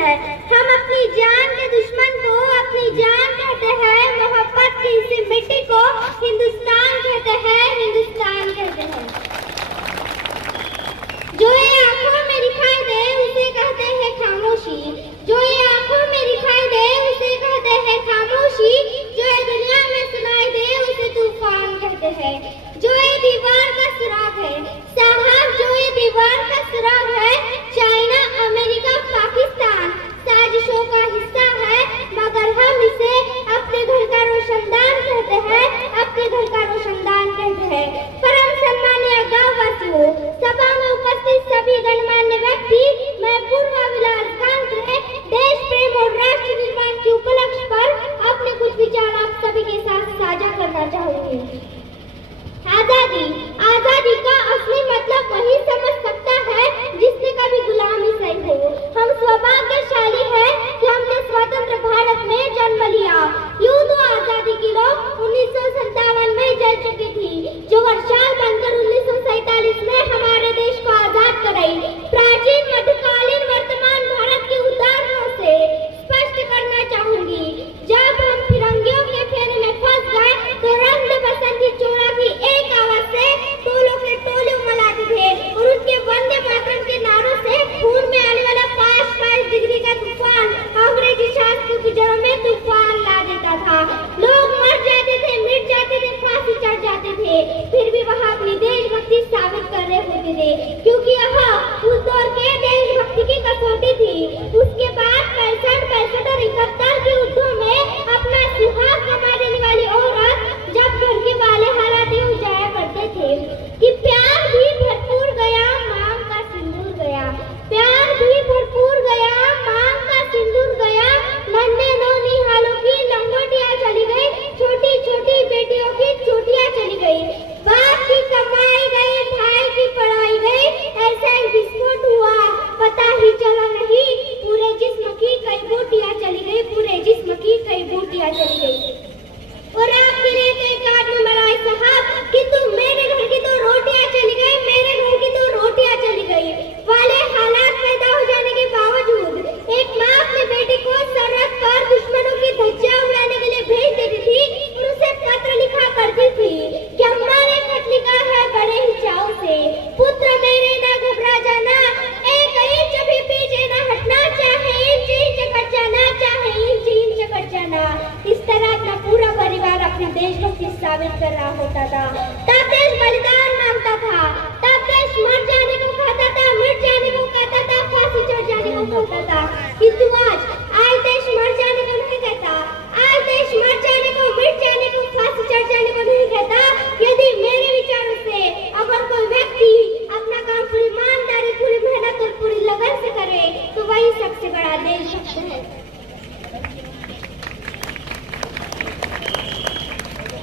हैं। हम अपनी जान के दुश्मन को अपनी जान कहते हैं, मोहब्बत की इसी मिट्टी को हिंदुस्तान कहते हैं, हिंदुस्तान कहते हैं। जो ये आंखों में दिखाई दे उसे कहते हैं खामोशी, जो ये आंखों में दिखाई दे उसे कहते हैं खामोशी, जो ये दुनिया में सुनाई दे उसे तूफान कहते हैं। जो ये दीवार का सुराग है साहब, जो ये दीवार का सुराग है, चाइना अमेरिका पाकिस्तान साजिशों का हिस्सा है, मगर हम इसे अपने घर का रोशनदान कहते हैं, अपने घर का रोशनदान कहते हैं। परम सम्मानीय गांववासियों, सभा में उपस्थित सभी गणमान्य व्यक्ति, मैं पूर्व विलास कांत देश प्रेम और राष्ट्र निर्माण के उपलक्ष्य पर अपने कुछ विचार आप सभी के साथ साझा करना चाहूंगी। आजादी, आजादी का असली मतलब वही समझ सकता है जिसने कभी गुलामी सही हो। हम सौभाग्यशाली हैं कि हमने स्वतंत्र भारत में जन्म लिया। यूं तो आजादी की लौ 1957 में जल चुकी थी, जो वर्षाल बनकर 1947 में हमारे देश को आजाद कराई। प्राचीन मध्यकालीन वर्तमान भारत के उदाहरणों से स्पष्ट करना चाहूंगी, जब हम फिरंगियों के फेरे में फंस गए तो रंग बसंत की चोला की एक आवाज से टोलों के टोले उमलाते थे और उनके वंदे मातरम के नारों से खून में आने वाला 5 डिग्री का तूफान अंग्रेजी शासन की जड़ों में तूफान ला देता था। लोग मर जाते थे, मिट जाते थे, फांसी चढ़ जाते थे, फिर भी वह अपनी देशभक्ति साबित कर रहे होते थे, क्योंकि यह उस दौर के देशभक्ति की कसौटी थी। उसके बाद 65 और 71 के युद्धों में अपना सुहाग गंवा देने वाली औरत जब घर के वाले हालाते हो जाया करते थे कि प्यार भी भरपूर गया, मांग का सिंदूर गया, प्यार भी भरपूर गया, मांग का सिंदूर गया, नन्हे नौनी हालों की लंगोटियां चली गई, छोटी छोटी बेटियों की चोटियां चली गई, बाप की कमाई गई, भाई की पढ़ाई गई, ऐसा एक विस्फोट हुआ, पता ही चला नहीं, पूरे जिस्म की कई बूटियां चली गई, पूरे जिस्म की कई बूटियां चली गई। और आपके लिए कई काट में मराए साहब कि तुम मेरे घर की तो रोटियां चली गई, मेरे घर की तो रोटियां चली गई वाले हालात पैदा हो जाने के बावजूद एक माँ अपने बेटे को सरहद पर दुश्मनों की धज्जियां उड़ाने के लिए भेज देती थी और उसे पत्र लिखा करती थी कि अम्मा ने खत लिखा है बड़े ही चाव से, पुत्र मेरे ना घबरा जाना, एक इंच भी पीछे ना हटना, चाहे इंच कट जाना, चाहे इंच कट जाना। इस तरह अपना पूरा परिवार अपने देशभक्ति साबित कर रहा होता था। तब देश बलिदान मांगता था, तब देश मर जाने को कहता था, मिट जाने को कहता था, फांसी चढ़ जाने को कहता था। किंतु आज देश मर जाने को नहीं कहता, आज देश मर जाने को, मिट जाने को, फांसी चढ़ जाने को नहीं कहता। यदि मेरे विचारों से अगर कोई व्यक्ति अपना काम पूरी ईमानदारी, पूरी मेहनत और पूरी लगन से करे तो वही सबसे बड़ा देशभक्त है।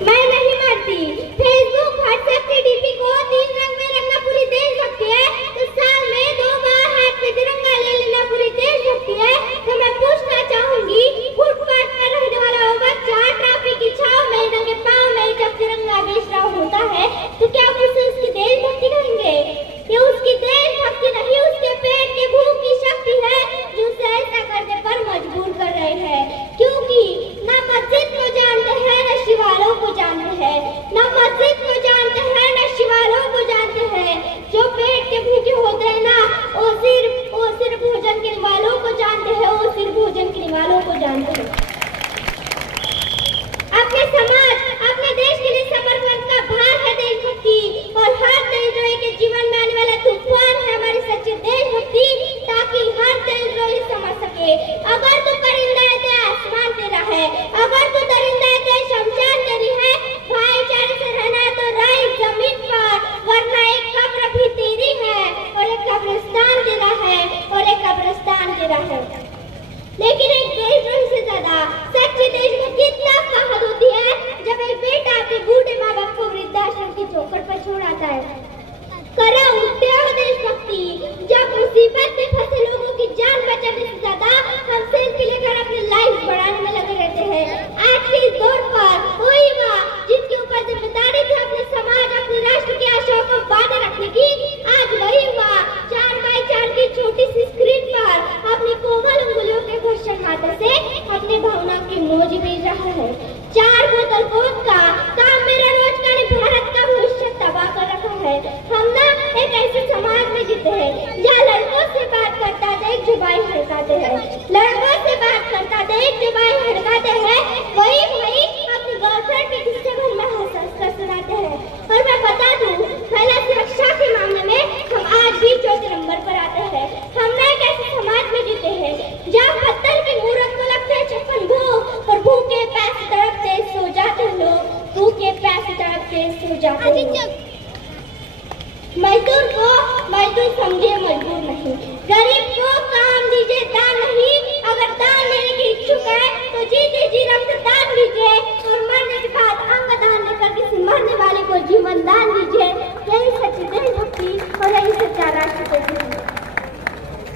मैं नहीं मानती फेसबुक व्हाट्सएप की डीपी को 3 रंग में रंगना पूरी देशभक्ति है, तो साल में 2 बार हाथ में तिरंगा ले लेना पूरी देशभक्ति है। तो मैं पूछना चाहूंगी, फुटपाथ पर रहने वाला बच्चा ट्रैफिक की छांव में नंगे पांव में जब तिरंगा बेच रहा होता है तो क्या आप उसे उसकी देशभक्ति कहेंगे? ये उसकी देशभक्ति नहीं, उसके पेट के भूख की शक्ति है जो उसे ऐसा करने पर मजबूर कर रही है, क्योंकि न मस्जिद को जानते हैं न शिवालों को जानते हैं, न मस्जिद को जानते हैं न शिवालों को जानते हैं। जो पेट के भूखे होते हैं ना, वो सिर्फ भोजन के वालों को जानते हैं, वो सिर्फ भोजन के वालों को जानते हैं। अपने समाज, अपने देश के लिए समर्पण का भार है देशभक्ति, और हर देशद्रोही के जीवन में आने वाला तूफान है हमारी सच्ची देशभक्ति, ताकि हर देशद्रोही समझ सके अगर तो परिंदा है तो आसमान तेरा है, अगर तो दरिंदा है तो शमशान तेरी है, भाईचारे से रहना है तो राह जमीन पर, वरना एक कब्र भी तेरी है और एक कब्रिस्तान तेरा है, और एक कब्रिस्तान तेरा है। लेकिन एक देशद्रोही से ज्यादा सच्ची देशभक्ति तब का हद होती है जब एक बेटा अपने बूढ़े माँ बाप को वृद्धाश्रम की चौखट पर छोड़ आता है। करा उठते हो देशभक्ति जब मुसीबत में फंसे लोगों की जान बचाने से ज्यादा हम सेल्फी लेकर अपनी लाइफ बढ़ाने में लगे रहते हैं। आज के इस दौर पर वही माँ जिनके ऊपर जिम्मेदारी थी अपने समाज, अपने राष्ट्र की आशाओं को बांधे रखने की, आज वही माँ 4x4 की छोटी सी स्क्रीन पर अपनी कोमल उंगलियों के घर्षण हाथों से अपनी भावना की मौज भेज रहा है। 4 बोतल कोक का काम मेरा रोज का भारत का भविष्य तबाह कर रखा है। हम ना एक ऐसे समाज में जीते हैं जहाँ लड़कों से बात करता देख जुबान हड़काते हैं, लड़कों से बात करता देख जुबान हड़काते हैं, वही अपनी गर्लफ्रेंड के किस्से भर में हंस कर सुनाते हैं। और मैं बता दूं, महिला सुरक्षा के मामले में हम आज भी चौथे नंबर पर आते हैं। हम ना एक ऐसे समाज में जीते हैं जहाँ पत्थर की मूर्त को लगते हैं 56 भूख, और भूखे पैसे तड़पते सो जाते हैं लोग, भूखे पैसे तड़पते सो जाते हैं। मजदूर को मजदूर समझे, मजबूर नहीं। गरीब को काम दीजिए, दान नहीं। अगर दान लेने की इच्छुक है तो जीते जी रक्तदान लीजिए, और मरने के बाद अंग दान लेकर किसी मरने वाले को जीवन दान दीजिए। यही सच्ची देशभक्ति और यही सच्चा राष्ट्रभक्ति है।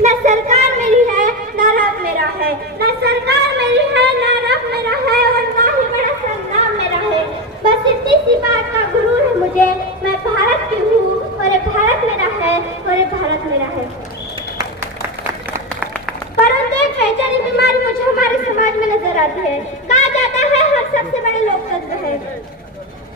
न सरकार मेरी है न रब मेरा है, न सरकार मेरी है न रब मेरा है, और ना ही बड़ा संग्राम मेरा है। बस इतनी सी बात का गुरूर है मुझे, मैं भारत की हूँ और ये भारत मेरा है, और ये भारत मेरा है। परंतु एक पहचानी बीमारी मुझे हमारे समाज में नजर आती है। कहा जाता है हम सबसे बड़े लोकतंत्र है,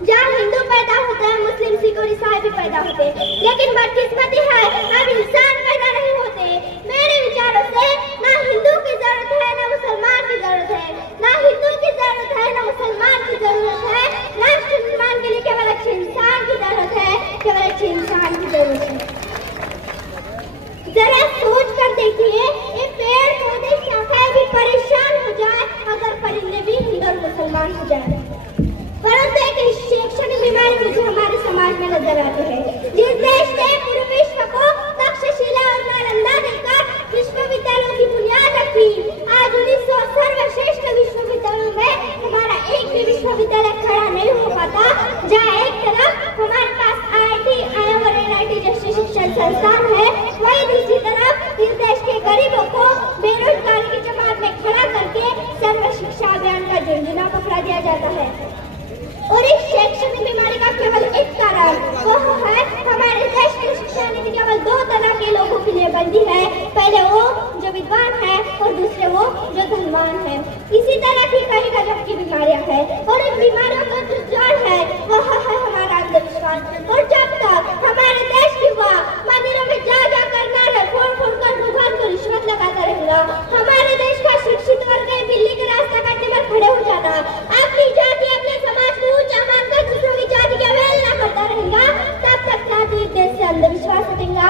जहाँ हिंदू पैदा होते हैं मुस्लिम सिख और ईसाई भी पैदा होते हैं, लेकिन बदकिस्मती है अब इंसान पैदा नहीं होते। मेरे विचारों से ना हिंदू की जरूरत है ना मुसलमान की जरूरत है, ना हिंदू की जरूरत है ना मुसलमान की जरूरत है। राष्ट्र निर्माण के लिए केवल अच्छे इंसान की जरूरत है, केवल अच्छे इंसान की जरूरत है। जरा सोच कर देखिए, ये पेड़ पौधे शाखाएं भी परेशान हो जाए अगर परिंदे भी हिंदू और मुसलमान हो जाए। परंतु एक शैक्षणिक बीमारी मुझे हमारे समाज में नजर आती है। जिस देश ने पूरे विश्व को तक्षशिला और नालंदा देकर विश्वविद्यालयों की बुनियाद रखी, आज 1900 सर्वश्रेष्ठ विश्वविद्यालयों में हमारा एक भी विश्वविद्यालय खड़ा नहीं हो पाता। जहाँ एक तरफ हमारे पास IIT, IIM और NIT जैसे शिक्षण संस्थान है, वहीं दूसरी तरफ इस देश के गरीबों को बेरोजगारी की जमात में खड़ा करके सर्व शिक्षा अभियान का झुंझुना पकड़ा दिया जाता है। और इस शैक्षणिक बीमारी का केवल एक कारण वह है हमारे देश की शिक्षा नीति केवल 2 तरह के लोगों के लिए बनती है, पहले वो जो विद्वान है और दूसरे वो जो धनवान है। इसी तरह की कई गजब की बीमारियां हैं, और इन बीमारियों का जो जड़ है वह है हमारा अंधविश्वास। और जब तक हमारे देश के युवा मंदिरों में जा कर नारे फोड़ कर भगवान को रिश्वत लगाता रहेगा, हमारे देश का शिक्षित वर्ग बिल्ली का रास्ता काटने में खड़े हो जाता, अपनी जाति अपने समाज को ऊंचा मानकर दूसरों की जाति की अवहेलना करता रहेगा, तब तक ना तो इस देश से अंधविश्वास हटेगा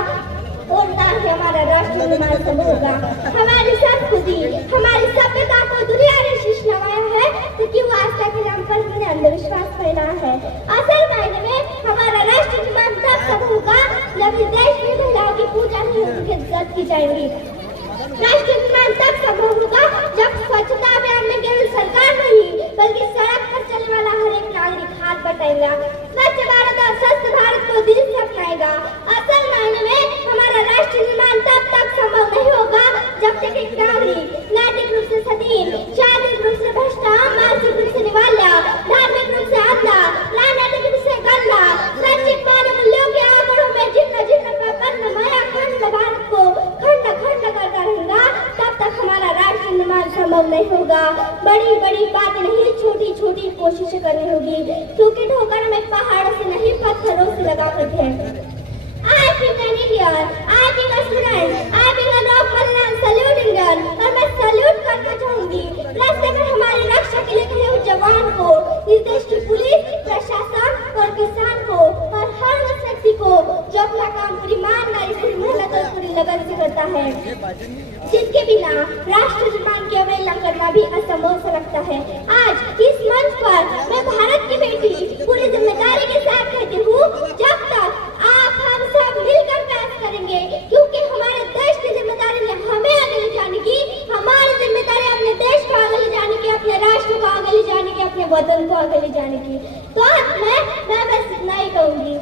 और ना ही हमारा राष्ट्र निर्माण संभव होगा। हमारी संस्कृति हमारी सभ्यता को दुनिया ने शीश नवाया है, तो क्यों आस्था के नाम पर हमने अंधविश्वास फैलाया है। असल मायने में हमारा राष्ट्र निर्माण तब संभव होगा जब इस देश में महिलाओं की पूजा नहीं उनकी इज्जत की जाएगी। राष्ट्र निर्माण तब संभव होगा जब स्वच्छता अभियान में केवल सरकार नहीं बल्कि सड़क पर चलने वाला हर एक नागरिक हाथ बटाएगा, स्वच्छ भारत और स्वस्थ भारत को दिल से अपनाएगा। असल मायने में हमारा राष्ट्र निर्माण तब तक संभव नहीं होगा जब तक एक नागरिक नैतिक रूप से सदीन, शारीरिक रूप से भ्रष्ट, मानसिक रूप से निवाला, धार्मिक रूप से अंधा, राजनीतिक रूप से गंदा, शैक्षिक मानव मूल्यों के आंकड़ों में जितना पापन माया खंड भारत को खंड करता रहेगा, तब तक हमारा राष्ट्र निर्माण संभव नहीं होगा। बड़ी बड़ी बातें नहीं, छोटी छोटी कोशिशें करनी होगी, क्योंकि ठोकर हमें पहाड़ों से नहीं पत्थरों से लगा कर थे। I think an Indian, I think a student, I think a local and saluting girl, और मैं सल्यूट करना चाहूंगी रास्ते में हमारी रक्षा के लिए खड़े हुए जवान को, इस देश की पुलिस, प्रशासन और किसान को, और हर उस व्यक्ति को जो अपना काम पूरी ईमानदारी से, मेहनत और पूरी लगन से करता है, जिसके बिना राष्ट्र निर्माण की अवहेलना करना भी असंभव सा लगता है। आज इस मंच पर मैं भारत की बेटी पूरी जिम्मेदारी के साथ कहती हूँ, जब तक आप हम सब मिलकर प्रयास करेंगे, क्योंकि हमारे देश की जिम्मेदारी है हमें आगे ले जाने की, हमारी जिम्मेदारी अपने देश को आगे ले जाने की, अपने राष्ट्र को आगे ले जाने की, अपने वतन को आगे ले जाने की। तो आज मैं बस इतना ही कहूंगी।